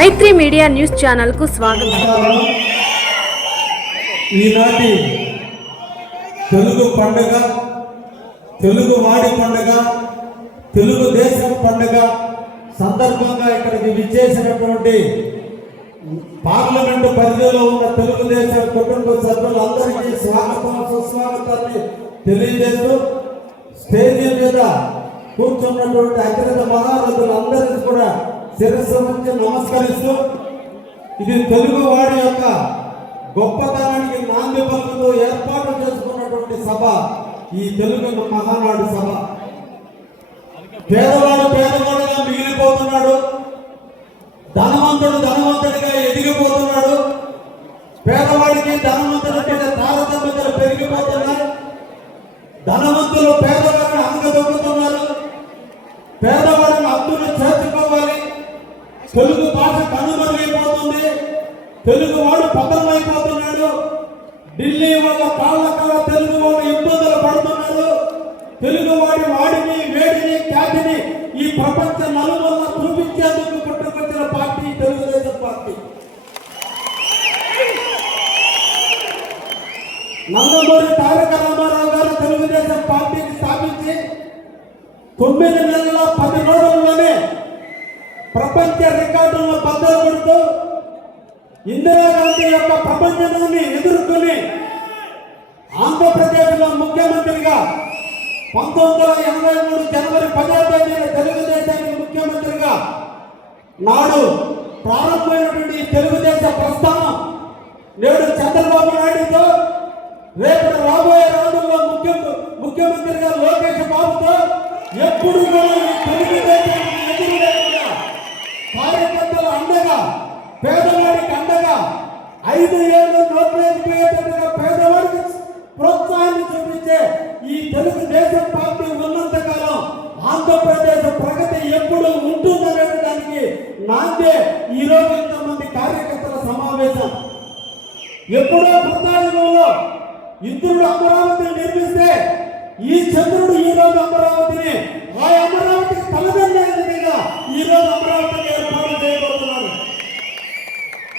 మైత్రి media news ఛానల్కు స్వాగతం. ఈనాటి తెలుగు పండుగ తెలుగు వాడి పండుగ తెలుగు దేశం పండుగ సందర్భంగా ఇక్కడికి విచ్చేసినటువంటి పార్లమెంటు పరిధిలో ఉన్న తెలుగుదేశం కుటుంబ సభ్యులందరికీ స్వాగతం సుస్వాగతాన్ని తెలియజేస్తూ స్టేజీ మీద కూర్చున్నటువంటి అగ్రత మహారథులందరికీ కూడా శిరస్సు నుంచి నమస్కరిస్తూ ఇది తెలుగు వాడి యొక్క గొప్పతనానికి నాంది పలుకుతూ ఏర్పాటు చేసుకున్నటువంటి సభ ఈ తెలుగు మహానాడు సభ. పేదవాడు పేదవాడుగా మిగిలిపోతున్నాడు. ధనవంతుడు ధనవంతుడిగా ఎదిగిపోతున్నాడు. పేదవాడికి ధనవంతుడు కంటే తారతమ్యతలు పెరిగిపోతున్నాయి ధనవంతులు పేదవాడిని అంగదొక్కుతున్నారు. పేదవాడు తెలుగు భాష కనుమరుగైపోతుంది. తెలుగు వాడు పతనమైపోతున్నాడు. ఢిల్లీ వాళ్ళ కాళ్ళ కాళ్ళ తెలుగు వాళ్ళు ఇబ్బందులు పడుతున్నారు. తెలుగు వాడి వాడిని వేడిని ఖ్యాతిని ఈ ప్రపంచ నలుమల్ల చూపించేందుకు పుట్టుకొచ్చిన పార్టీ తెలుగుదేశం పార్టీ. నందమూరి తారక రామారావు గారు తెలుగుదేశం పార్టీని స్థాపించి తొమ్మిది నెలల పది రోజుల్లోనే ప్రపంచ రికార్డులను బద్దలు ఇందిరాగాంధీ యొక్క ప్రపంచాన్ని ఎదుర్కొని ఆంధ్రప్రదేశ్లో ముఖ్యమంత్రిగా పంతొమ్మిది వందల ఎనభై మూడు జనవరి పదో తేదీన తెలుగుదేశానికి ముఖ్యమంత్రిగా నాడు ప్రారంభమైనటువంటి తెలుగుదేశ ప్రస్థానం నేడు చంద్రబాబు నాయుడుతో రేపు రాబోయే రోజుల్లో ముఖ్య ముఖ్యమంత్రిగా లోకేష్ బాబుతో ఎప్పుడు కూడా తెలుగుదేశానికి ఎదురు లేకుండా కార్యకర్తల అండగా పేదవాడికి అండగా ఐదు ఏళ్ళు నోట్లేకపోయేటట్టుగా పేదవాడికి ప్రోత్సాహాన్ని చూపించే ఈ తెలుగుదేశం పార్టీ ఉన్నంత కాలం ఆంధ్రప్రదేశ్ ప్రగతి ఎప్పుడు ఉంటుందనే దానికి నాందే ఈ ఇంతమంది కార్యకర్తల సమావేశం. ఎప్పుడో కృతాయుగంలో ఇంద్రుడు అమరావతిని నిర్మిస్తే ఈ చంద్రుడు ఈరోజు అమరావతిని ఆ అమరావతి తలదన్నే విధంగా ఈ రోజు అమరావతిని ఏర్పాటు చేయబోతున్నారు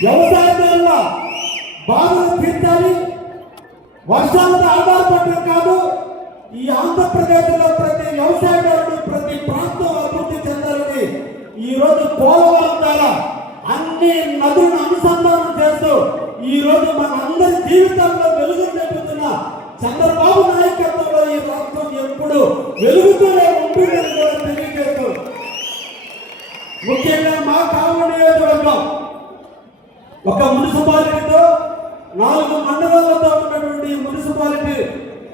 వ్యవసాయదారుల బాధలు తీర్చాలి వర్షాలతో ఆధారపడటం కాదు ఈ ఆంధ్రప్రదేశ్లో ప్రతి వ్యవసాయదారుడు ప్రతి ప్రాంతం అభివృద్ధి చెందాలని ఈ రోజు పోలవరం ద్వారా అన్ని నదులను అనుసంధానం చేస్తూ ఈ రోజు మన అందరి జీవితాల్లో వెలుగు నింపుతున్న చంద్రబాబు నాయకత్వంలో ఈ రాష్ట్రం ఎప్పుడు వెలుగుతూనే ఉంటుందని కూడా తెలియజేస్తూ ముఖ్యంగా మా కావు నియోజకవర్గం ఒక మున్సిపాలిటీతో నాలుగు మండలాలతో ఉన్నటువంటి ఈ మున్సిపాలిటీ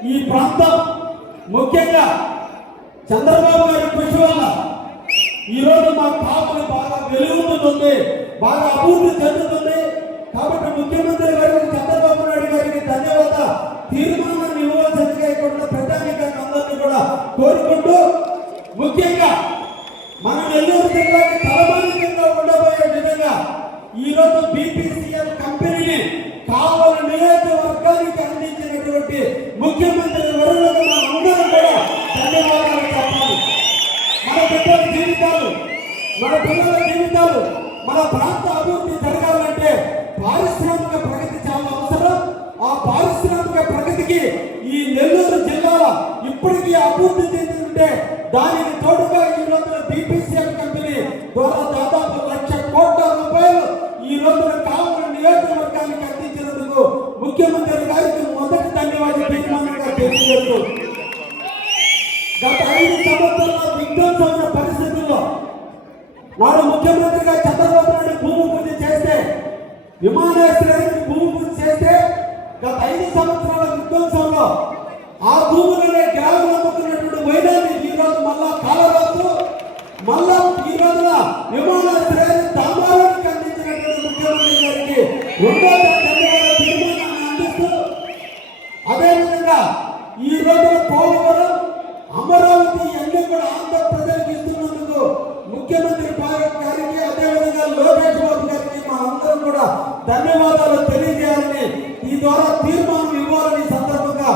ఈ ప్రాంతం ముఖ్యంగా చంద్రబాబు గారి కృషి వల్ల ఈరోజు మా పాపలు బాగా వెలుగుతుంది బాగా అభివృద్ధి చెందుతుంది. కాబట్టి ముఖ్యమంత్రి గారికి చంద్రబాబు నాయుడు గారికి ధన్యవాద తీర్మానాన్ని ఇవ్వవలసిందిగా ఇక్కడ ప్రజానికాన్ని అందరినీ కూడా కోరుకుంటూ ముఖ్యంగా మన నెల్లూరు జిల్లాకి తలమానికంగా ఉండబోయే విధంగా ఈ రోజు బీపీసీఎల్ కమిటీ కావలి నియోజకవర్గానికి అందించినటువంటి ముఖ్యమంత్రి వరులకు అందరూ కూడా ధన్యవాదాలు చెప్పాలి. మన పిల్లల జీవితాలు మన పిల్లల జీవితాలు మన ప్రాంత అభివృద్ధి జరగాలంటే పారిశ్రామిక ప్రగతి చాలా అవసరం. ఆ పారిశ్రామిక ప్రగతికి ఈ నెల్లూరు జిల్లా ఇప్పటికీ అభివృద్ధి చెందుతుంటే దానికి తోడుగా ఈ రోజున బీపీసీఎల్ కంపెనీ ద్వారా దాదాపు లక్ష కోట్ల రూపాయలు ఈ రోజున కావాలని నియోజకవర్గానికి ముఖ్యమంత్రి గారికి మొదటి ధన్యవాదాలు తీర్మానంగా తెలియజేస్తూ గత ఐదు సంవత్సరాల విధ్వంసమైన పరిస్థితుల్లో వారు ముఖ్యమంత్రిగా చంద్రబాబు నాయుడు భూమి పూజ చేస్తే విమానాశ్రయానికి భూమి పూజ చేస్తే గత ఐదు సంవత్సరాల విధ్వంసంలో ఆ భూములనే గ్రామం అమ్ముతున్నటువంటి వైనాన్ని ఈ రోజు మళ్ళా కాలరాస్తూ మళ్ళా ఈ రోజున విమానాశ్రయాన్ని దామారానికి అందించినటువంటి ముఖ్యమంత్రి గారికి రెండో ధన్యవాదాలు తెలియజేయాలని ఈ ద్వారా తీర్మానం ఇవ్వాలని సందర్భంగా